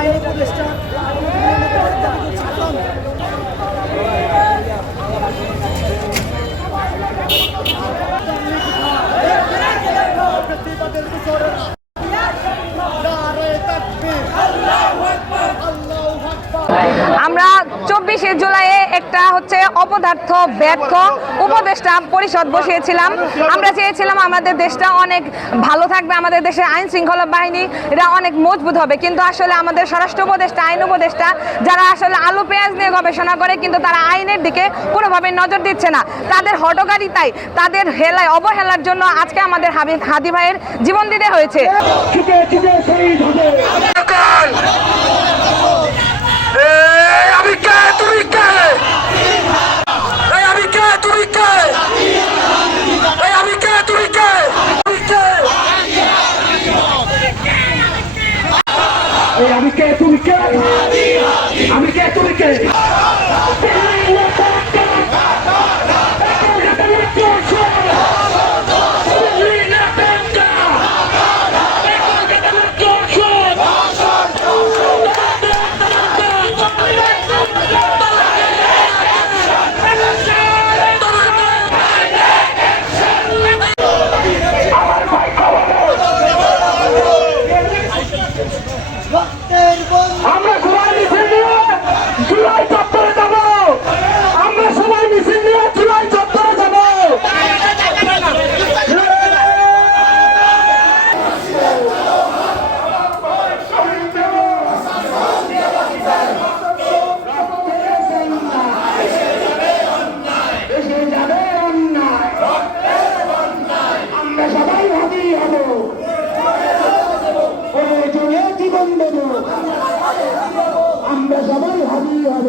আইন উপদেষ্টা আমরা 24শে জুলাইয়ে একটা অপদার্থ ব্যর্থ উপদেষ্টা পরিষদ বসিয়েছিলাম। আমরা চেয়েছিলাম আমাদের দেশটা অনেক ভালো থাকবে, আমাদের দেশের আইন শৃঙ্খলা বাহিনী এরা অনেক মজবুত হবে, কিন্তু আসলে আমাদের স্বরাষ্ট্র উপদেষ্টা আইন উপদেষ্টা যারা আসলে আলু পেঁয়াজ নিয়ে গবেষণা করে কিন্তু তারা আইনের দিকে কোনোভাবে নজর দিচ্ছে না। তাদের হঠকারিতায় তাদের অবহেলার জন্য আজকে আমাদের হাদি ভাইয়ের জীবন দিতে হয়েছে। আমি কে তুমি কে আমি কে তুমি কে আমি কে তুমি কে আমি কে তুমি কে আমি কে তুমি কে আমরা সবাই মিছিল নিয়ে জুলাই চত্বরে যাব। আমরা সবাই মিছিল নিয়ে জুলাই চত্বরে যাব। আমরা সবাই ভাবি হব, জীবন দেব, আমরা সবাই হারিয়ে হব।